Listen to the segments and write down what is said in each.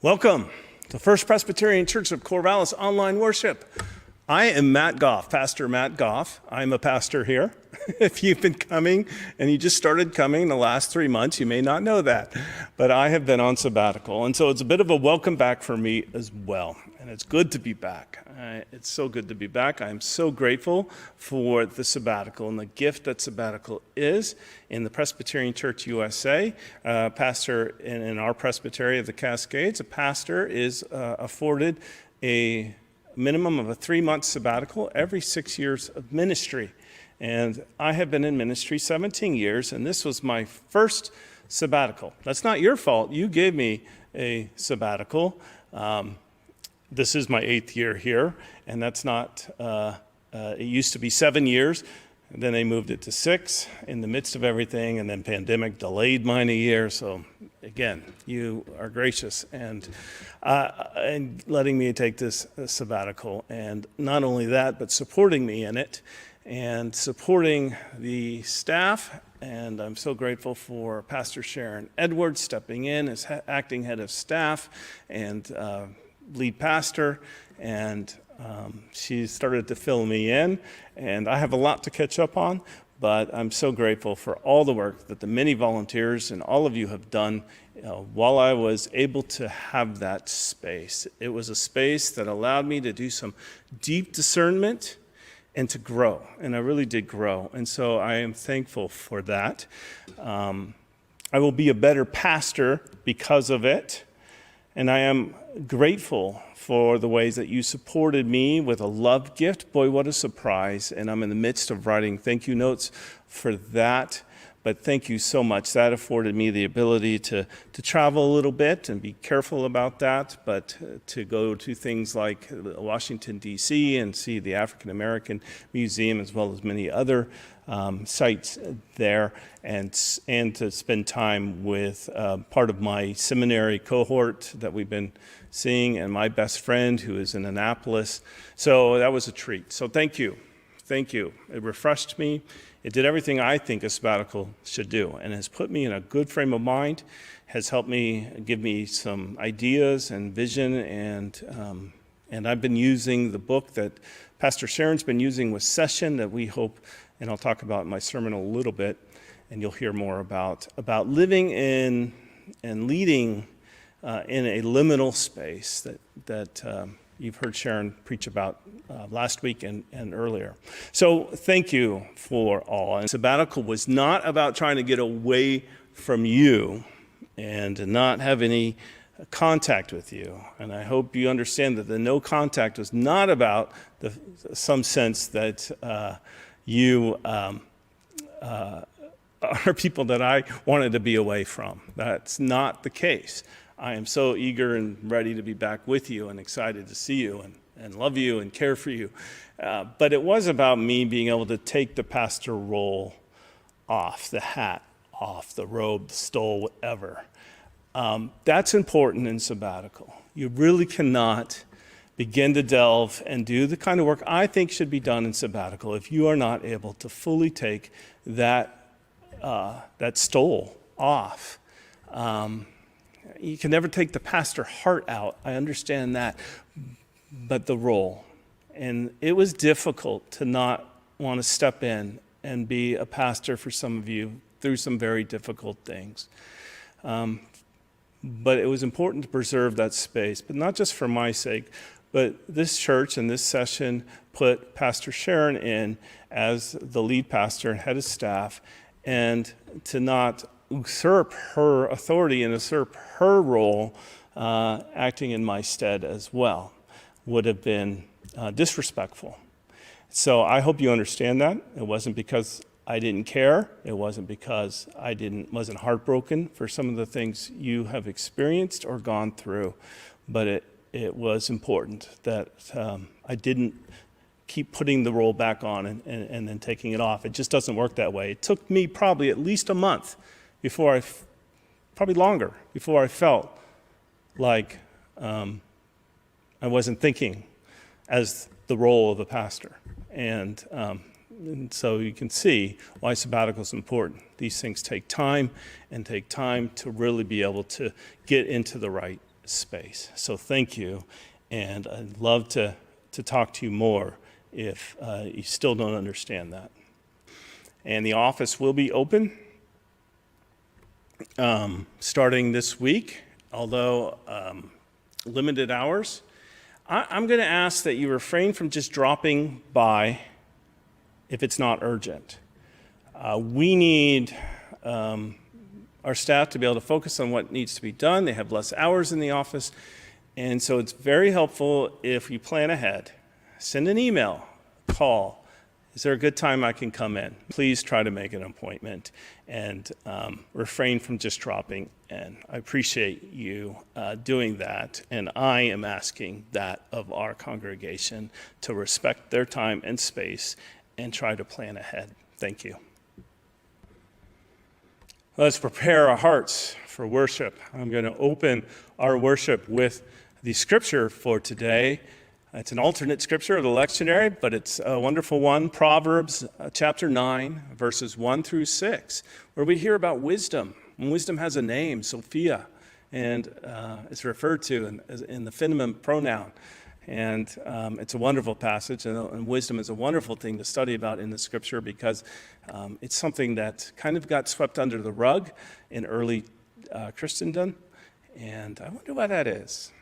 Welcome to First Presbyterian Church of Corvallis Online Worship. I am Matt Goff, Pastor Matt Goff. I'm a pastor here. If you've been coming and you just started coming the last 3 months, you may not know that, but I have been on sabbatical. And so it's a bit of a welcome back for me as well. And it's good to be back. It's so good to be back. I'm so grateful for the sabbatical and the gift that sabbatical is in the Presbyterian Church USA. Pastor in our presbytery of the Cascades, a pastor is afforded a minimum of a 3-month sabbatical every 6 years of ministry. And I have been in ministry 17 years, and this was my first sabbatical. That's not your fault. You gave me a sabbatical. This is my 8th year here, and that's not, it used to be 7 years, and then they moved it to 6 in the midst of everything, and then pandemic delayed mine a year. So again, you are gracious and letting me take this sabbatical, and not only that, but supporting me in it and supporting the staff. And I'm so grateful for Pastor Sharon Edwards stepping in as acting head of staff and lead pastor, and she started to fill me in, and I have a lot to catch up on, but I'm so grateful for all the work that the many volunteers and all of you have done while I was able to have that space. It was a space that allowed me to do some deep discernment and to grow, and I really did grow, and so I am thankful for that. I will be a better pastor because of it. And I am grateful for the ways that you supported me with a love gift. Boy, what a surprise. And I'm in the midst of writing thank you notes for that. But thank you so much. That afforded me the ability to travel a little bit and be careful about that, but to go to things like Washington, D.C. and see the African American Museum as well as many other sites there, and to spend time with part of my seminary cohort that we've been seeing, and my best friend who is in Annapolis. So that was a treat. So thank you. Thank you. It refreshed me. It did everything I think a sabbatical should do, and has put me in a good frame of mind, has helped me, give me some ideas and vision, and I've been using the book that Pastor Sharon's been using with Session that we hope, and I'll talk about in my sermon a little bit, and you'll hear more about living in and leading in a liminal space that you've heard Sharon preach about last week and earlier. So thank you for all. And sabbatical was not about trying to get away from you and to not have any contact with you. And I hope you understand that the no contact was not about some sense that you are people that I wanted to be away from. That's not the case. I am so eager and ready to be back with you and excited to see you and love you and care for you. But it was about me being able to take the pastor role off, the hat off, the robe, the stole, whatever. That's important in sabbatical. You really cannot begin to delve and do the kind of work I think should be done in sabbatical if you are not able to fully take that stole off. You can never take the pastor heart out. I understand that, but the role. And it was difficult to not want to step in and be a pastor for some of you through some very difficult things. But it was important to preserve that space, but not just for my sake, but this church and this session put Pastor Sharon in as the lead pastor and head of staff, and to not usurp her authority and usurp her role, acting in my stead as well, would have been disrespectful. So I hope you understand that. It wasn't because I didn't care. It wasn't because I wasn't heartbroken for some of the things you have experienced or gone through, but it was important that I didn't keep putting the role back on and then taking it off. It just doesn't work that way. It took me probably at least a month probably longer, before I felt like I wasn't thinking as the role of a pastor. And so you can see why sabbatical is important. These things take time, and take time to really be able to get into the right space. So thank you, and I'd love to talk to you more if you still don't understand that. And the office will be open starting this week, although limited hours. I'm going to ask that you refrain from just dropping by if it's not urgent. We need our staff to be able to focus on what needs to be done. They have less hours in the office, and so it's very helpful if you plan ahead. Send an email, call. Is there a good time I can come in? Please try to make an appointment and refrain from just dropping in. I appreciate you doing that, and I am asking that of our congregation to respect their time and space and try to plan ahead. Thank you. Let's prepare our hearts for worship. I'm going to open our worship with the scripture for today. It's an alternate scripture of the lectionary, but it's a wonderful one. Proverbs chapter 9, verses 1 through 6, where we hear about wisdom. And wisdom has a name, Sophia, and it's referred to in the feminine pronoun. And it's a wonderful passage, and wisdom is a wonderful thing to study about in the scripture because it's something that kind of got swept under the rug in early Christendom, and I wonder why that is.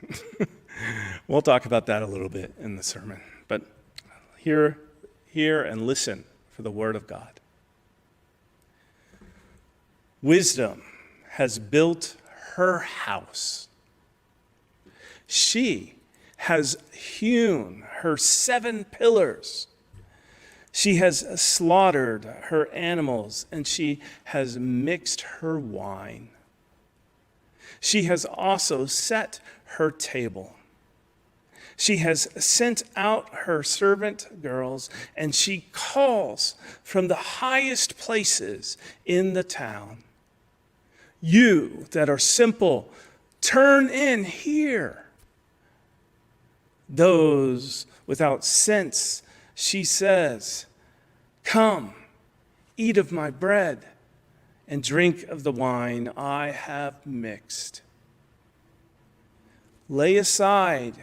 We'll talk about that a little bit in the sermon, but hear and listen for the word of God. Wisdom has built her house. She has hewn her 7 pillars. She has slaughtered her animals, and she has mixed her wine. She has also set her table. She has sent out her servant girls, and she calls from the highest places in the town. You that are simple, turn in here. Those without sense, she says, come, eat of my bread and drink of the wine I have mixed. Lay aside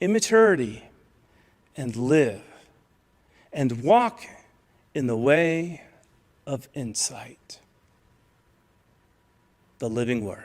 immaturity and live, and walk in the way of insight. The living word.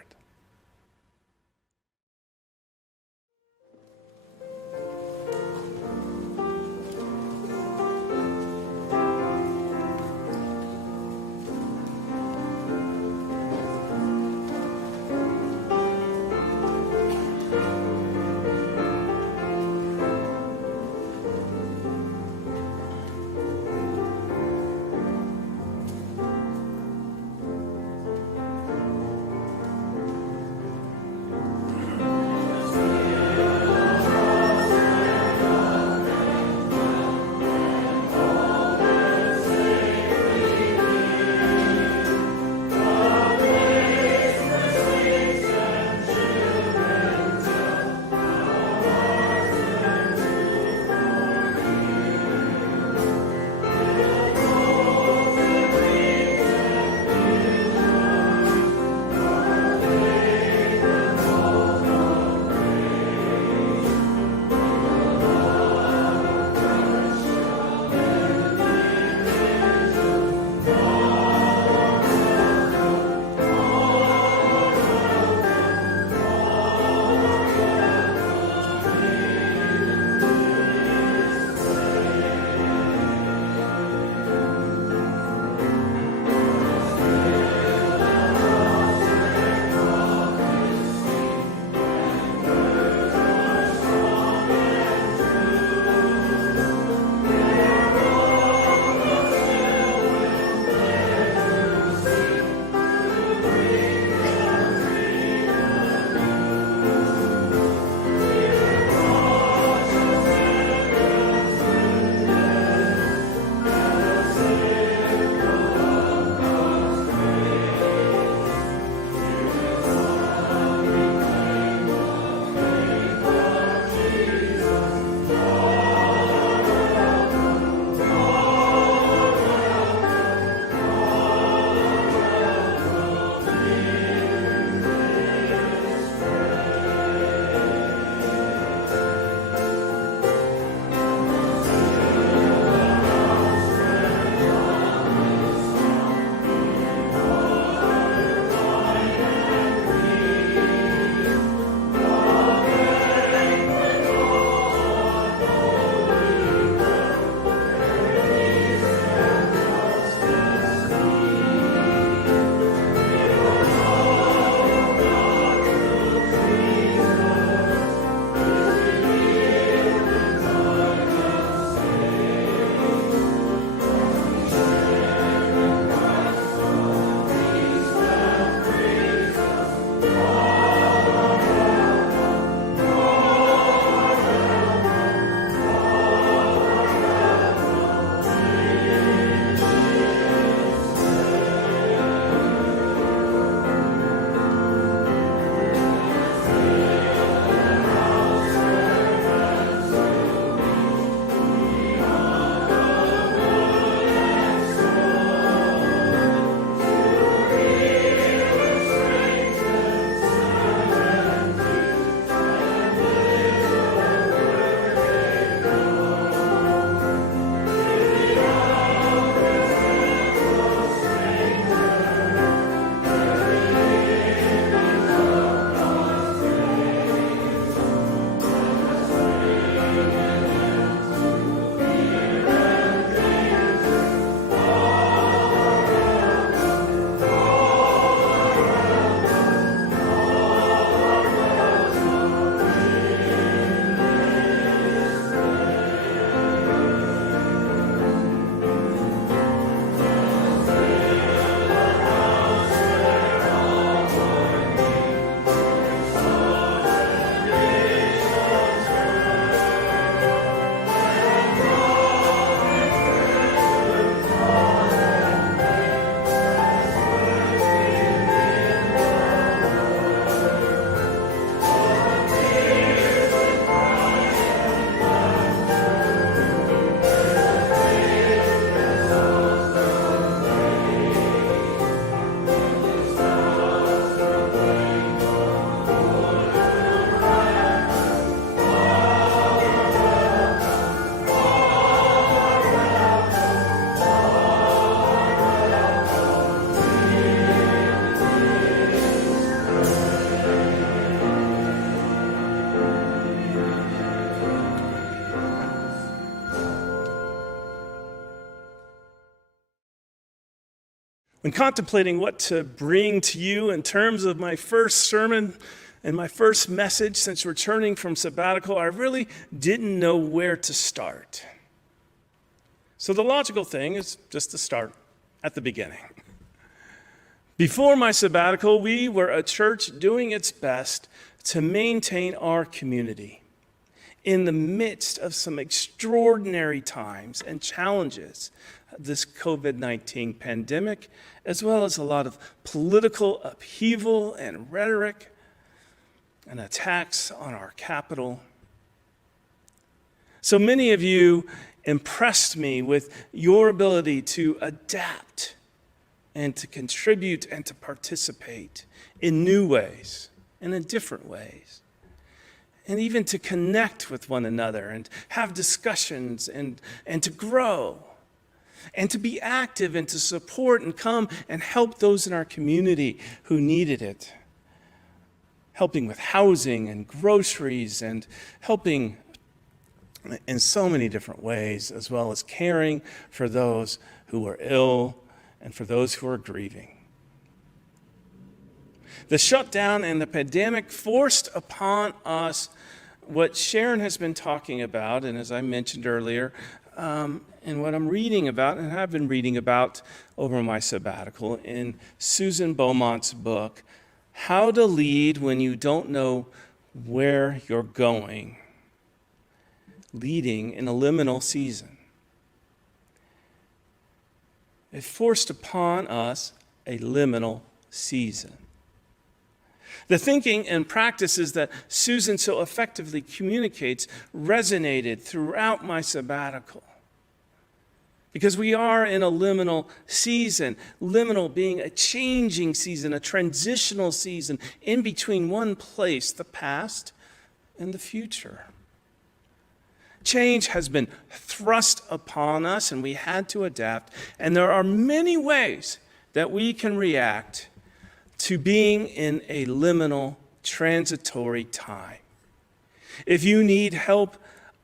When contemplating what to bring to you in terms of my first sermon and my first message since returning from sabbatical, I really didn't know where to start. So the logical thing is just to start at the beginning. Before my sabbatical, we were a church doing its best to maintain our community in the midst of some extraordinary times and challenges, this COVID-19 pandemic, as well as a lot of political upheaval and rhetoric and attacks on our capital. So many of you impressed me with your ability to adapt and to contribute and to participate in new ways and in different ways, and even to connect with one another and have discussions and to grow and to be active and to support and come and help those in our community who needed it, helping with housing and groceries and helping in so many different ways, as well as caring for those who are ill and for those who are grieving. The shutdown and the pandemic forced upon us what Sharon has been talking about, and as I mentioned earlier, and what I'm reading about and have been reading about over my sabbatical in Susan Beaumont's book, How to Lead When You Don't Know Where You're Going. Leading in a liminal season. It forced upon us a liminal season. The thinking and practices that Susan so effectively communicates resonated throughout my sabbatical. Because we are in a liminal season, liminal being a changing season, a transitional season in between one place, the past, and the future. Change has been thrust upon us, and we had to adapt. And there are many ways that we can react to being in a liminal, transitory time. If you need help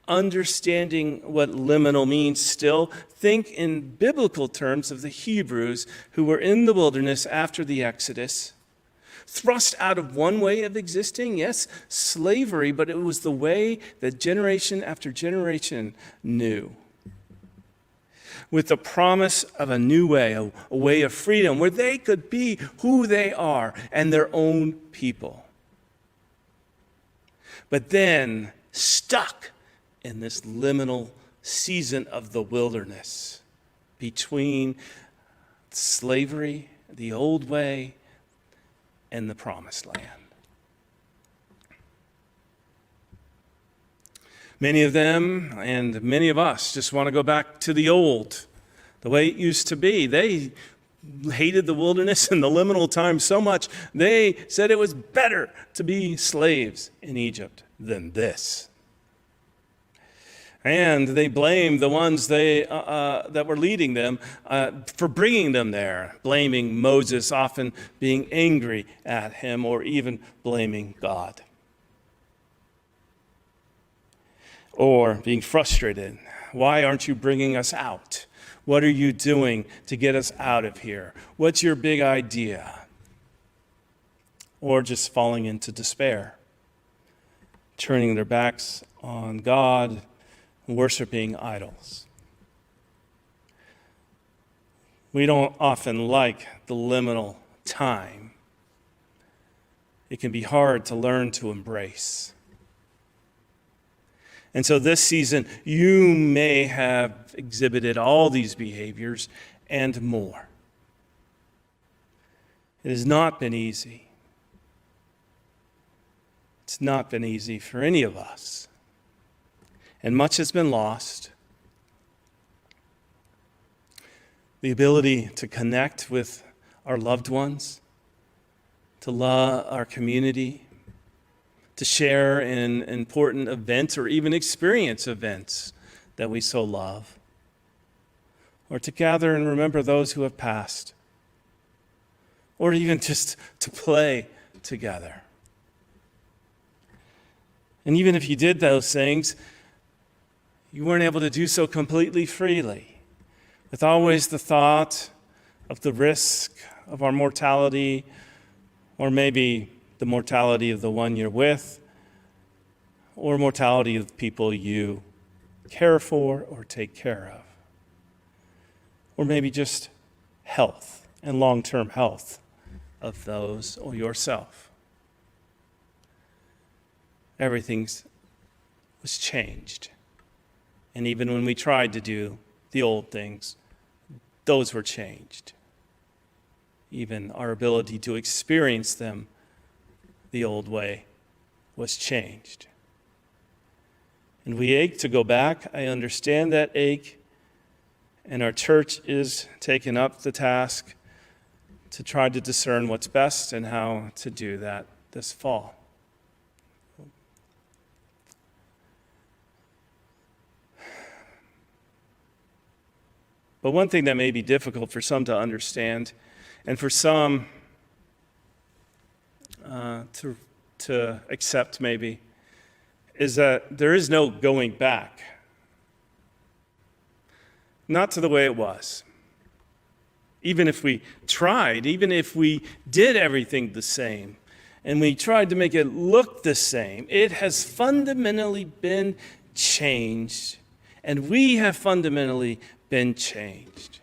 understanding what liminal means still, think in biblical terms of the Hebrews who were in the wilderness after the Exodus, thrust out of one way of existing, yes, slavery, but it was the way that generation after generation knew. With the promise of a new way, a way of freedom, where they could be who they are and their own people. But then, stuck in this liminal season of the wilderness, between slavery, the old way, and the promised land. Many of them and many of us just want to go back to the old, the way it used to be. They hated the wilderness and the liminal time so much, they said it was better to be slaves in Egypt than this. And they blamed the ones that were leading them for bringing them there, blaming Moses, often being angry at him, or even blaming God. Or being frustrated. Why aren't you bringing us out? What are you doing to get us out of here? What's your big idea? Or just falling into despair, turning their backs on God, worshiping idols. We don't often like the liminal time. It can be hard to learn to embrace. And so this season, you may have exhibited all these behaviors and more. It has not been easy. It's not been easy for any of us. And much has been lost. The ability to connect with our loved ones, to love our community, to share in important events or even experience events that we so love, or to gather and remember those who have passed, or even just to play together. And even if you did those things, you weren't able to do so completely freely, with always the thought of the risk of our mortality, or maybe the mortality of the one you're with, or mortality of the people you care for or take care of, or maybe just health and long-term health of those or yourself. Everything was changed. And even when we tried to do the old things, those were changed. Even our ability to experience them the old way was changed. And we ache to go back. I understand that ache. And our church is taking up the task to try to discern what's best and how to do that this fall. But one thing that may be difficult for some to understand, and for some to accept maybe, is that there is no going back. Not to the way it was. Even if we tried, even if we did everything the same, and we tried to make it look the same, it has fundamentally been changed, and we have fundamentally been changed.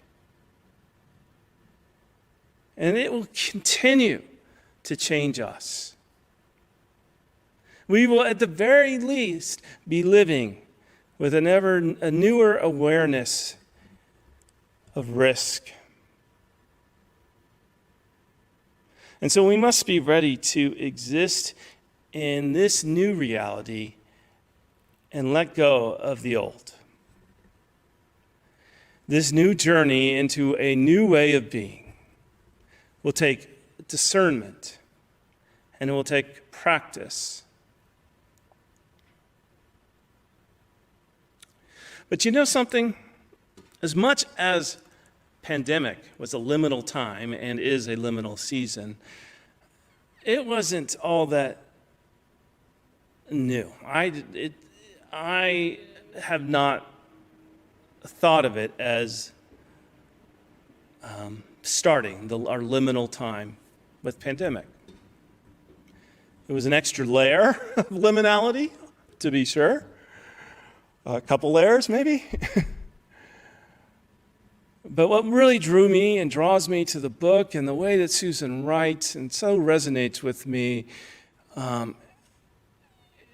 And it will continue to change us. We will, at the very least, be living with a newer awareness of risk. And so we must be ready to exist in this new reality and let go of the old. This new journey into a new way of being will take discernment, and it will take practice. But you know something? As much as pandemic was a liminal time and is a liminal season, it wasn't all that new. I have not thought of it as starting our liminal time with pandemic. It was an extra layer of liminality, to be sure. A couple layers, maybe. But what really drew me and draws me to the book and the way that Susan writes and so resonates with me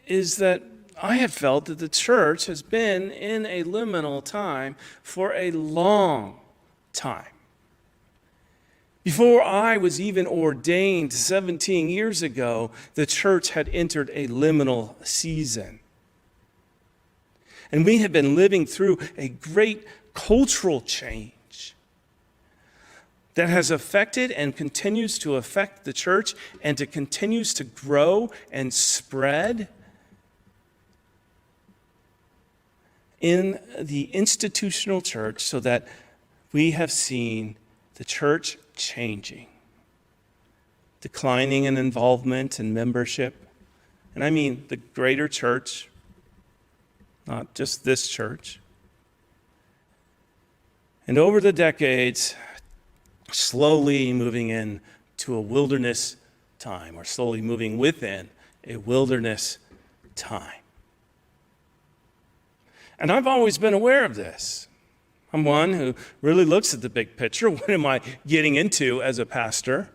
is that I have felt that the church has been in a liminal time for a long time. Before I was even ordained 17 years ago, the church had entered a liminal season. And we have been living through a great cultural change that has affected and continues to affect the church and continues to grow and spread in the institutional church, so that we have seen the church changing, declining in involvement and membership. And I mean the greater church, not just this church. And over the decades, slowly moving into a wilderness time, or slowly moving within a wilderness time. And I've always been aware of this. I'm one who really looks at the big picture. What am I getting into as a pastor?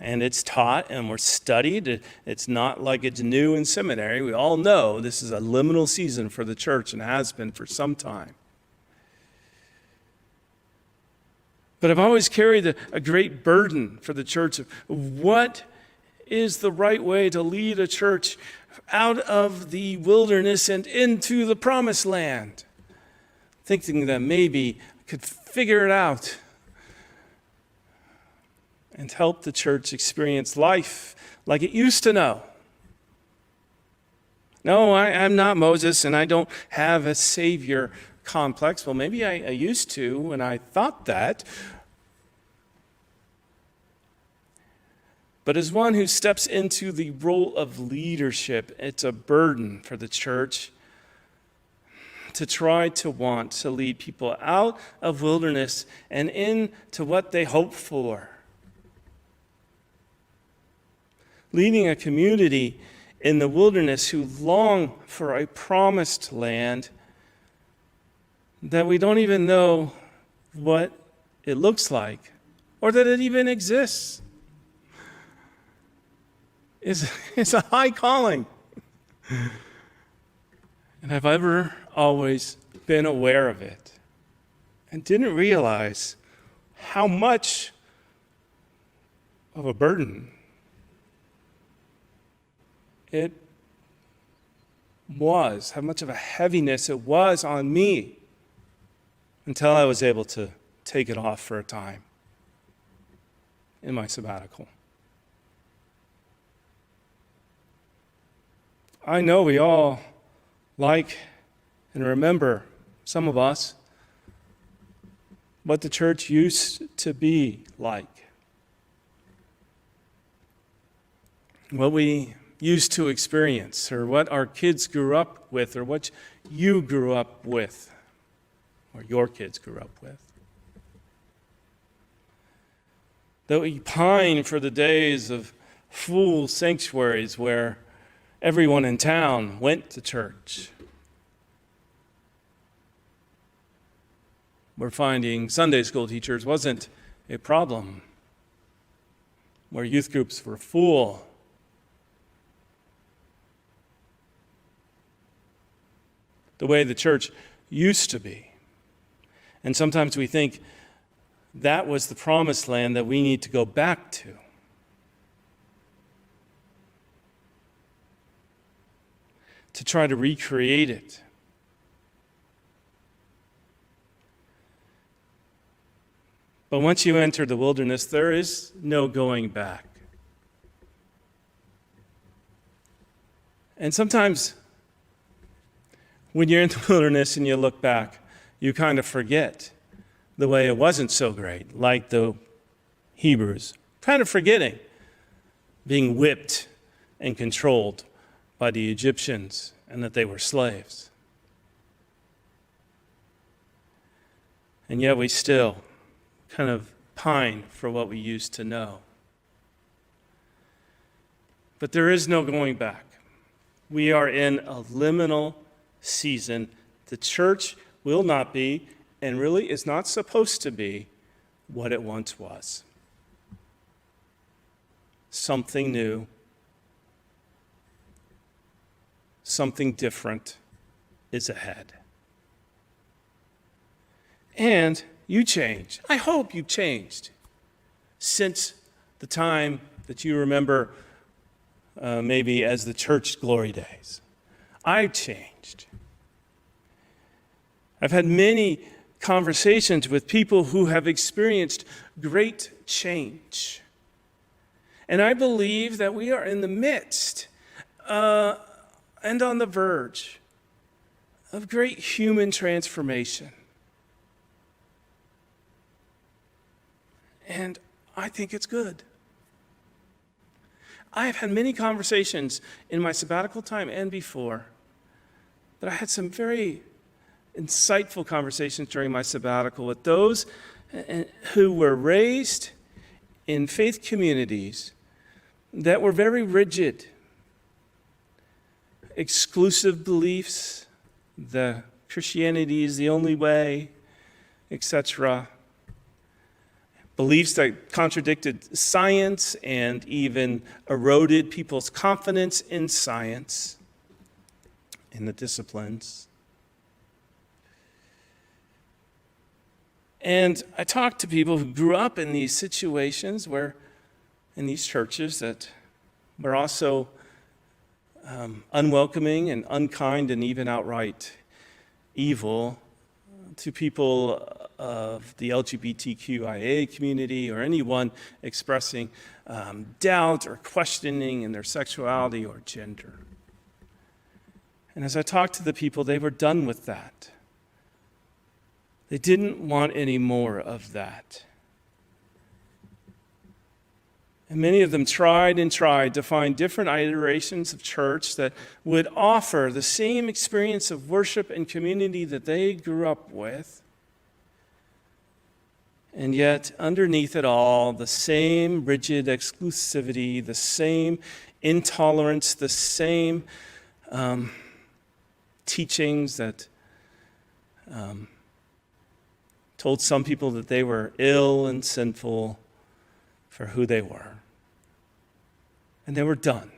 And it's taught and we're studied. It's not like it's new in seminary. We all know this is a liminal season for the church and has been for some time. But I've always carried a great burden for the church of what is the right way to lead a church out of the wilderness and into the promised land, thinking that maybe I could figure it out and help the church experience life like it used to know. No, I'm not Moses, and I don't have a savior complex. Well, maybe I used to when I thought that. But as one who steps into the role of leadership, it's a burden for the church to try to want to lead people out of wilderness and into what they hope for. Leading a community in the wilderness who long for a promised land that we don't even know what it looks like or that it even exists is a high calling. And I've always been aware of it and didn't realize how much of a burden it was, how much of a heaviness it was on me until I was able to take it off for a time in my sabbatical. I know we all like and remember, some of us, what the church used to be like. What we used to experience, or what our kids grew up with, or what you grew up with, or your kids grew up with. That we pine for the days of full sanctuaries where everyone in town went to church. Where finding Sunday school teachers wasn't a problem. Where youth groups were full. The way the church used to be. And sometimes we think that was the promised land that we need to go back to. To try to recreate it. But once you enter the wilderness, there is no going back. And sometimes when you're in the wilderness and you look back, you kind of forget the way it wasn't so great, like the Hebrews, kind of forgetting being whipped and controlled by the Egyptians and that they were slaves. And yet we still kind of pine for what we used to know. But there is no going back. We are in a liminal season. The church will not be, and really is not supposed to be, what it once was. Something new. Something different is ahead. And you changed. I hope you changed since the time that you remember maybe as the church glory days. I've changed. I've had many conversations with people who have experienced great change. And I believe that we are in the midst and on the verge of great human transformation. And I think it's good. I have had many conversations in my sabbatical time and before, but I had some very insightful conversations during my sabbatical with those who were raised in faith communities that were very rigid. Exclusive beliefs, the Christianity is the only way, etc. Beliefs that contradicted science and even eroded people's confidence in science, in the disciplines. And I talked to people who grew up in these situations where, in these churches that were also unwelcoming and unkind and even outright evil to people of the LGBTQIA community or anyone expressing doubt or questioning in their sexuality or gender. And as I talked to the people, they were done with that. They didn't want any more of that. And many of them tried and tried to find different iterations of church that would offer the same experience of worship and community that they grew up with. And yet, underneath it all, the same rigid exclusivity, the same intolerance, the same teachings that told some people that they were ill and sinful for who they were. And they were done.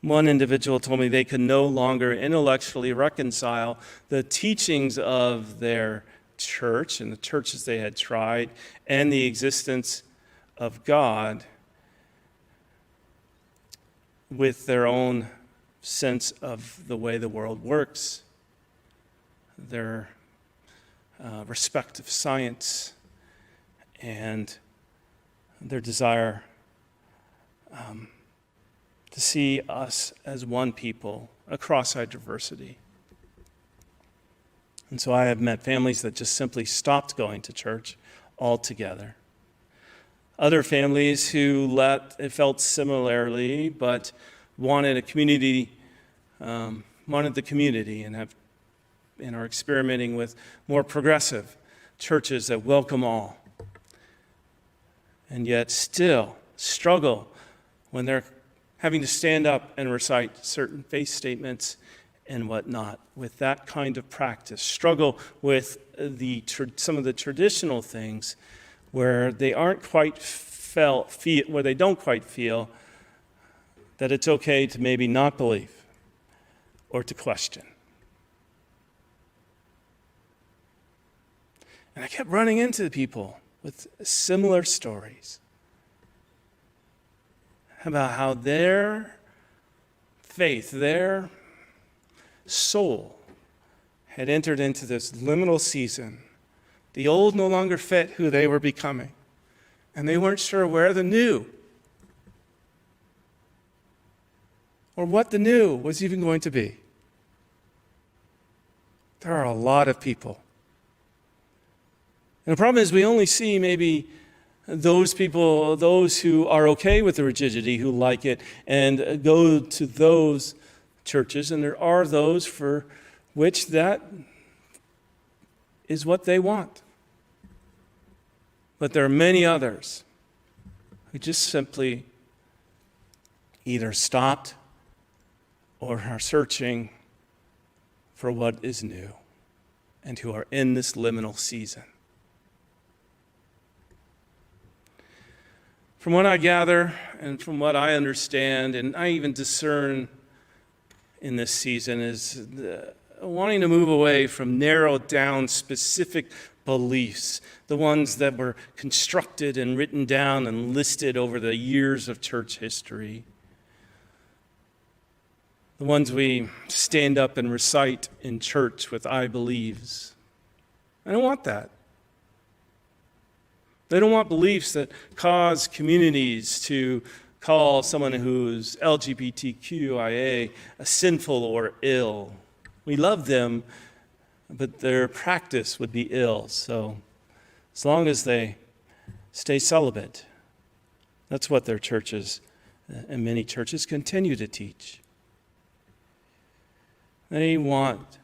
One individual told me they could no longer intellectually reconcile the teachings of their church and the churches they had tried and the existence of God with their own sense of the way the world works, their respect of science, and their desire to see us as one people across our diversity. And so I have met families that just simply stopped going to church altogether. Other families who felt similarly, but wanted a community, wanted the community, and are experimenting with more progressive churches that welcome all, and yet still struggle when they're having to stand up and recite certain faith statements and whatnot with that kind of practice. Struggle with some of the traditional things where they aren't quite where they don't quite feel that it's okay to maybe not believe or to question. And I kept running into people with similar stories about how their faith, their soul had entered into this liminal season. The old no longer fit who they were becoming, and they weren't sure where the new or what the new was even going to be. There are a lot of people. And the problem is we only see maybe those people, those who are okay with the rigidity, who like it, and go to those churches. And there are those for which that is what they want. But there are many others who just simply either stopped or are searching for what is new and who are in this liminal season. From what I gather and from what I understand, and I even discern in this season, is wanting to move away from narrowed down specific beliefs, the ones that were constructed and written down and listed over the years of church history, the ones we stand up and recite in church with I believes. I don't want that. They don't want beliefs that cause communities to call someone who's LGBTQIA a sinful or ill. We love them, but their practice would be ill. So as long as they stay celibate, that's what their churches and many churches continue to teach. They want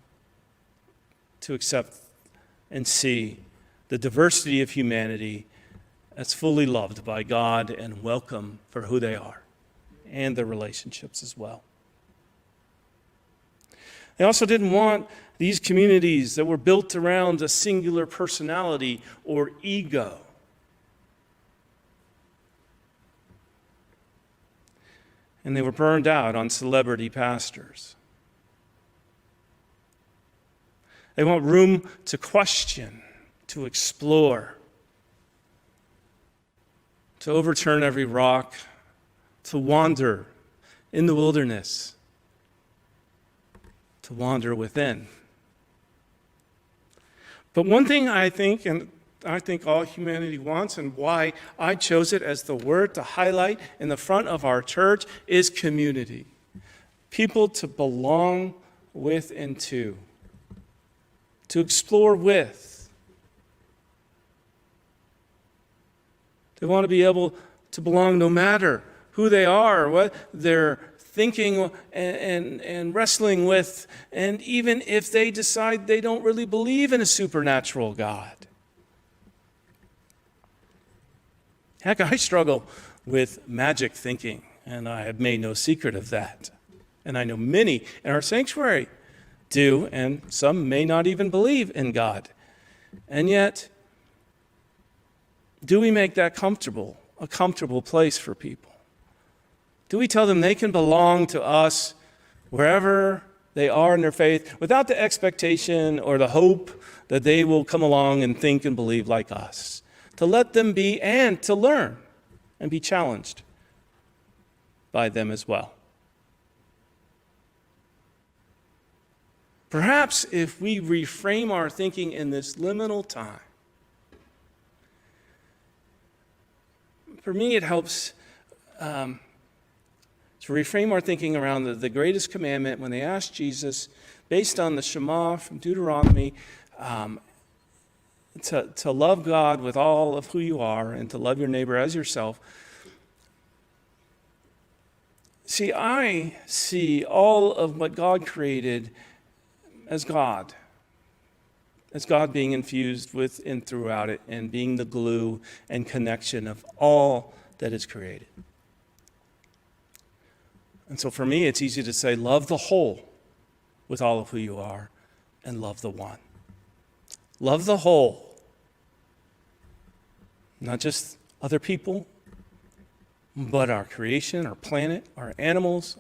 to accept and see the diversity of humanity as fully loved by God and welcome for who they are and their relationships as well. They also didn't want these communities that were built around a singular personality or ego. And they were burned out on celebrity pastors. They want room to question, to explore, to overturn every rock, to wander in the wilderness, to wander within. But one thing I think, and I think all humanity wants, and why I chose it as the word to highlight in the front of our church, is community. People to belong with and to explore with. They want to be able to belong no matter who they are, what they're thinking and wrestling with, and even if they decide they don't really believe in a supernatural God. Heck, I struggle with magic thinking, and I have made no secret of that. And I know many in our sanctuary do, and some may not even believe in God. And yet, do we make that comfortable, a comfortable place for people? Do we tell them they can belong to us wherever they are in their faith without the expectation or the hope that they will come along and think and believe like us? To let them be and to learn and be challenged by them as well. Perhaps if we reframe our thinking in this liminal time, for me it helps to reframe our thinking around the greatest commandment when they asked Jesus, based on the Shema from Deuteronomy, to love God with all of who you are and to love your neighbor as yourself. See, I see all of what God created as God being infused with and throughout it and being the glue and connection of all that is created. And so for me, it's easy to say, love the whole with all of who you are and love the one. Love the whole. Not just other people, but our creation, our planet, our animals,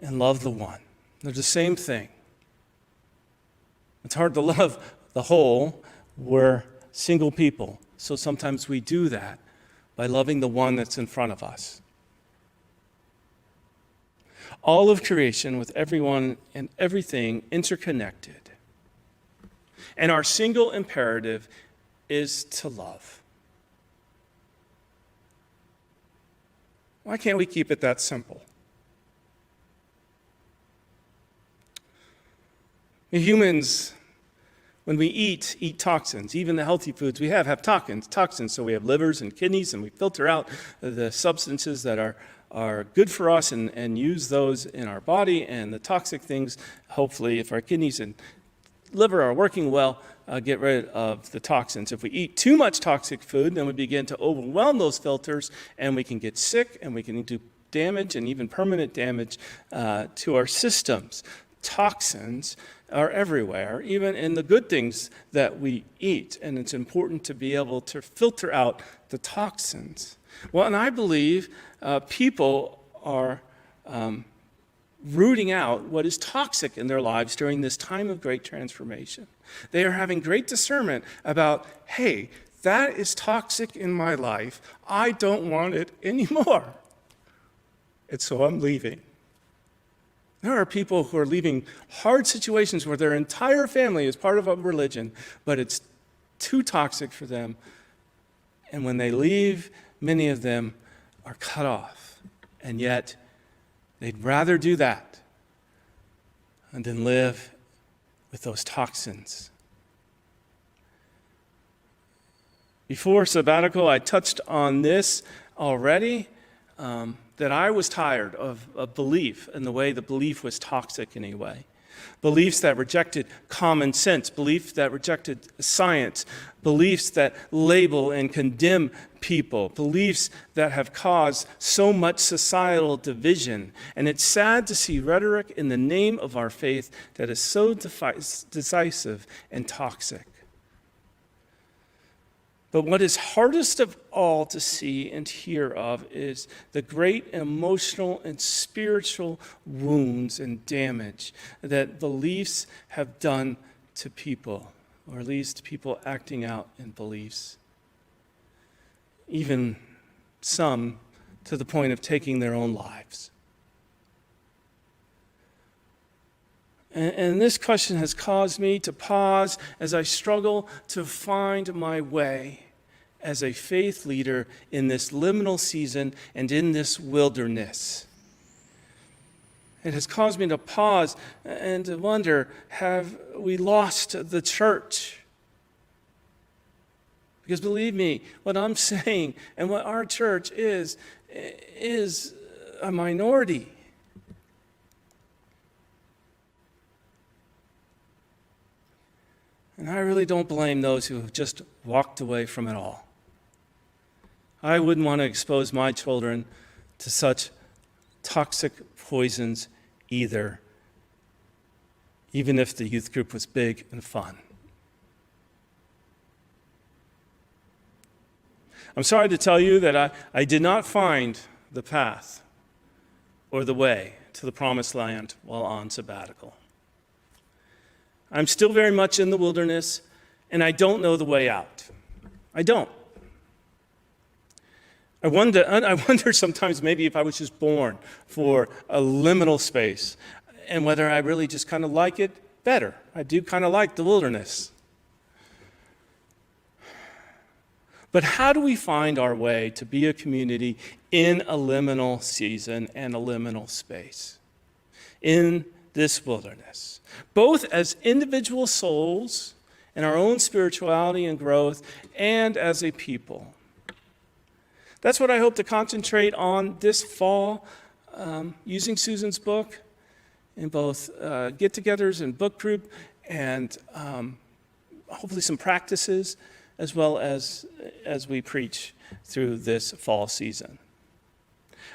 and love the one. They're the same thing. It's hard to love the whole. We're single people, so sometimes we do that by loving the one that's in front of us. All of creation with everyone and everything interconnected. And our single imperative is to love. Why can't we keep it that simple? Humans, when we eat toxins. Even the healthy foods we have toxins. So we have livers and kidneys, and we filter out the substances that are good for us and use those in our body, and the toxic things, hopefully, if our kidneys and liver are working well, get rid of the toxins. If we eat too much toxic food, then we begin to overwhelm those filters, and we can get sick, and we can do damage and even permanent damage to our systems. Toxins are everywhere, even in the good things that we eat, and it's important to be able to filter out the toxins. Well, and I believe people are rooting out what is toxic in their lives during this time of great transformation. They are having great discernment about, hey, that is toxic in my life. I don't want it anymore. And so I'm leaving. There are people who are leaving hard situations where their entire family is part of a religion, but it's too toxic for them. And when they leave, many of them are cut off. And yet, they'd rather do that than live with those toxins. Before sabbatical, I touched on this already, that I was tired of belief and the way the belief was toxic in a way. Beliefs that rejected common sense, beliefs that rejected science, beliefs that label and condemn people, beliefs that have caused so much societal division. And it's sad to see rhetoric in the name of our faith that is so decisive and toxic. But what is hardest of all to see and hear of is the great emotional and spiritual wounds and damage that beliefs have done to people, or at least people acting out in beliefs. Even some to the point of taking their own lives. And this question has caused me to pause as I struggle to find my way as a faith leader in this liminal season and in this wilderness. It has caused me to pause and to wonder, have we lost the church? Because believe me, what I'm saying and what our church is a minority. And I really don't blame those who have just walked away from it all. I wouldn't want to expose my children to such toxic poisons either, even if the youth group was big and fun. I'm sorry to tell you that I did not find the path or the way to the promised land while on sabbatical. I'm still very much in the wilderness, and I don't know the way out. I don't. I wonder sometimes maybe if I was just born for a liminal space and whether I really just kind of like it better. I do kind of like the wilderness. But how do we find our way to be a community in a liminal season and a liminal space? In this wilderness, both as individual souls in our own spirituality and growth and as a people. That's what I hope to concentrate on this fall, using Susan's book in both get-togethers and book group, and hopefully some practices, as well as we preach through this fall season.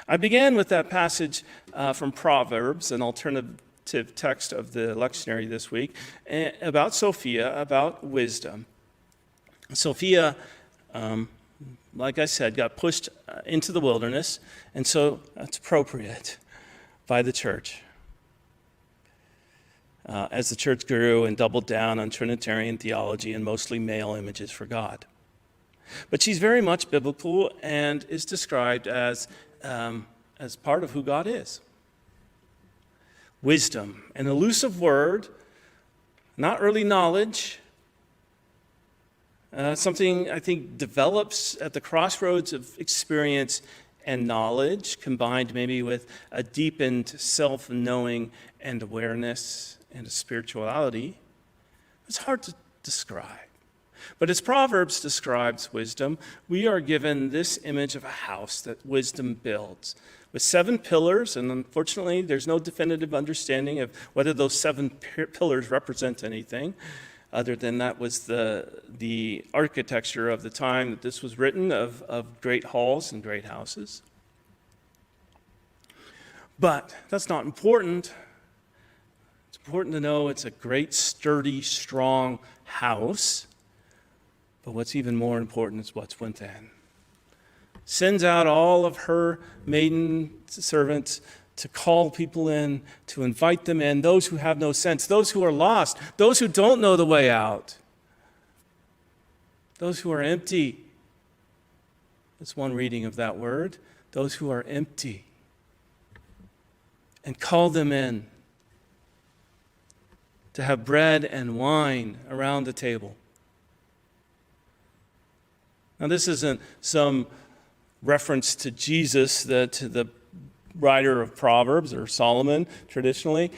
I began with that passage from Proverbs, an alternative text of the lectionary this week, about Sophia, about wisdom. Sophia, like I said, got pushed into the wilderness, and so that's appropriate by the church. As the church grew and doubled down on Trinitarian theology and mostly male images for God. But she's very much biblical and is described as part of who God is. Wisdom, an elusive word, not really knowledge, something I think develops at the crossroads of experience and knowledge, combined maybe with a deepened self-knowing and awareness and a spirituality. It's hard to describe. But as Proverbs describes wisdom, we are given this image of a house that wisdom builds, with 7 pillars, and unfortunately there's no definitive understanding of whether those 7 pillars represent anything, other than that was the architecture of the time that this was written, of great halls and great houses. But that's not important. It's important to know it's a great, sturdy, strong house. But what's even more important is what's within. Sends out all of her maiden servants to call people in, to invite them in, those who have no sense, those who are lost, those who don't know the way out, those who are empty. That's one reading of that word, those who are empty. And call them in to have bread and wine around the table. Now, this isn't some reference to Jesus that the writer of Proverbs, or Solomon traditionally,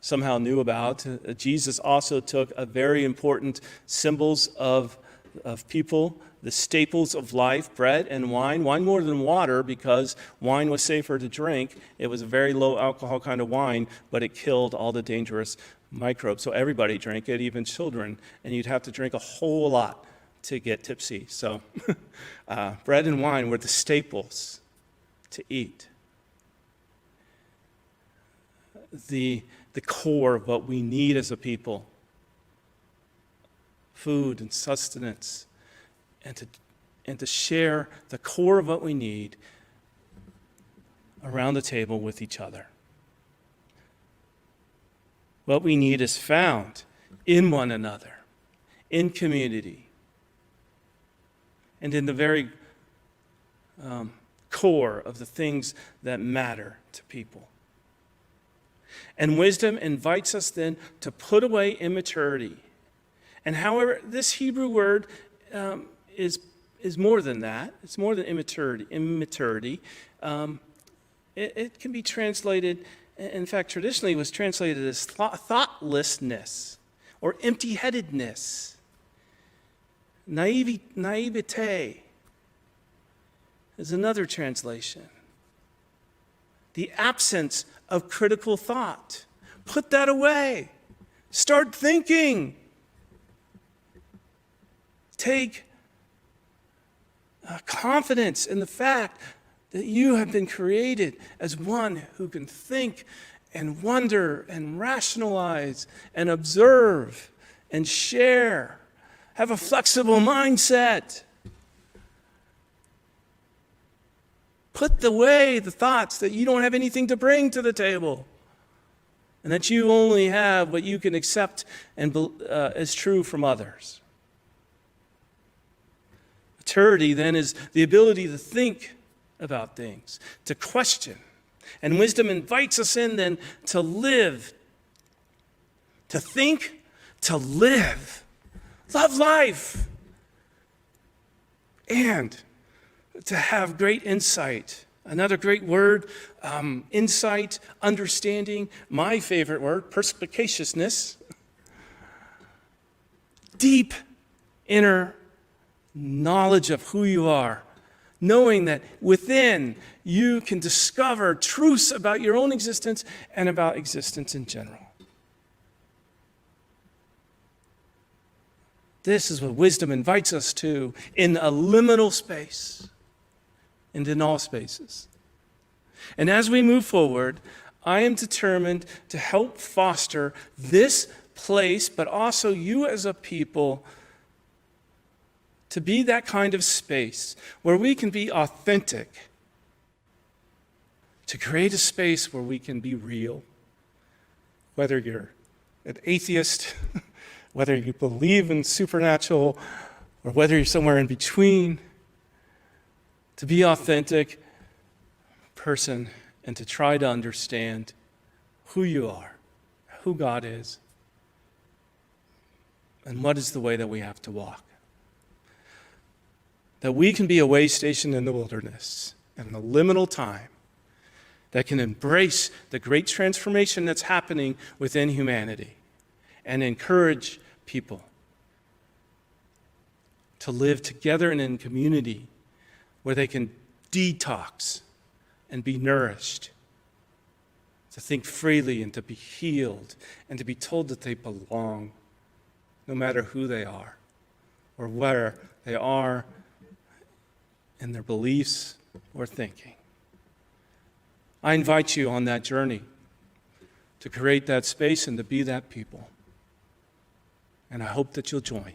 somehow knew about. Jesus also took a very important symbols of people, the staples of life, bread and wine more than water, because wine was safer to drink. It was a very low alcohol kind of wine, but it killed all the dangerous microbes. So everybody drank it, even children, and you'd have to drink a whole lot to get tipsy. So bread and wine were the staples to eat. The core of what we need as a people. Food and sustenance. And to share the core of what we need around the table with each other. What we need is found in one another, in community, and in the very core of the things that matter to people. And wisdom invites us then to put away immaturity. And however, this Hebrew word is more than that. It's more than immaturity. It can be translated, in fact, traditionally it was translated as thoughtlessness or empty-headedness. Naivete is another translation. The absence of critical thought. Put that away. Start thinking. Take confidence in the fact that you have been created as one who can think and wonder and rationalize and observe and share. Have a flexible mindset. Put away the thoughts that you don't have anything to bring to the table and that you only have what you can accept and as true from others. Maturity, then, is the ability to think about things, to question. And wisdom invites us in, then, to live, to think, to live. Love life. And to have great insight. Another great word, insight, understanding. My favorite word, perspicaciousness. Deep inner knowledge of who you are. Knowing that within you can discover truths about your own existence and about existence in general. This is what wisdom invites us to in a liminal space and in all spaces. And as we move forward, I am determined to help foster this place, but also you as a people, to be that kind of space where we can be authentic, to create a space where we can be real, whether you're an atheist, whether you believe in supernatural, or whether you're somewhere in between, to be authentic person and to try to understand who you are, who God is, and what is the way that we have to walk. That we can be a way station in the wilderness and the liminal time that can embrace the great transformation that's happening within humanity and encourage people to live together and in community where they can detox and be nourished, to think freely and to be healed and to be told that they belong no matter who they are or where they are in their beliefs or thinking. I invite you on that journey to create that space and to be that people. And I hope that you'll join.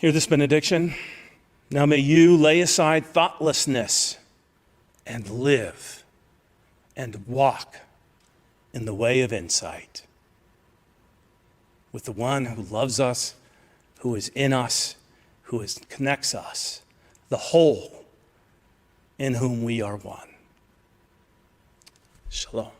Hear this benediction. Now may you lay aside thoughtlessness and live and walk in the way of insight with the one who loves us, who is in us, who connects us, the whole in whom we are one. Shalom.